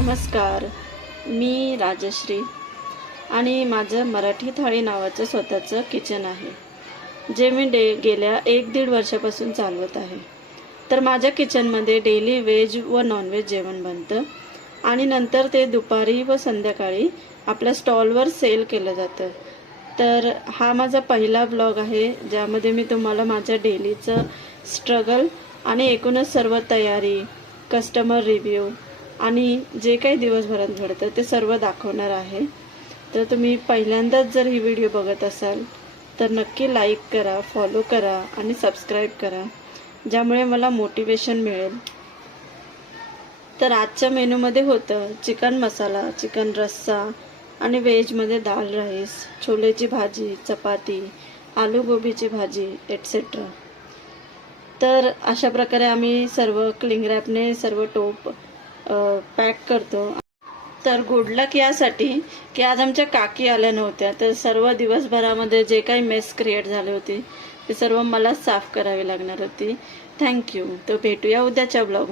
नमस्कार, मी राजश्री आणि माझं मराठी थाळी नावाचं स्वतःचं किचन आहे, जे मी गेल्या 1-1.5 वर्षापासून चालवत आहे. तर माझ्या किचनमध्ये डेली व्हेज व नॉनव्हेज जेवण बनतं आणि नंतर ते दुपारी व संध्याकाळी आपल्या स्टॉलवर सेल केलं जातं. तर हा माझा पहिला ब्लॉग आहे, ज्यामध्ये मी तुम्हाला माझ्या डेलीचं स्ट्रगल आणि एकूणच सर्व तयारी, कस्टमर रिव्ह्यू आणि जे काही दिवसभरात घडतं ते सर्व दाखवणार आहे. तर तुम्ही पहिल्यांदाच जर ही व्हिडिओ बघत असाल तर नक्की लाईक करा, फॉलो करा आणि सबस्क्राईब करा, ज्यामुळे मला मोटिवेशन मिळेल. तर आजच्या मेनूमध्ये होतं चिकन मसाला, चिकन रस्सा आणि व्हेजमध्ये दाल राईस, छोलेची भाजी, चपाती, आलू गोबीची भाजी एटसेट्रा. तर अशा प्रकारे आम्ही सर्व क्लिंग रॅपने सर्व टोप पॅक करतो. तर गुड लक यासाठी की आज आमच्या काकी आल्या नव्हत्या, तर सर्व दिवसभरामध्ये जे काही मेस क्रिएट झाले होते ते सर्व मला साफ करावी लागणार होती. थँक्यू. तर भेटूया उद्याच्या ब्लॉग.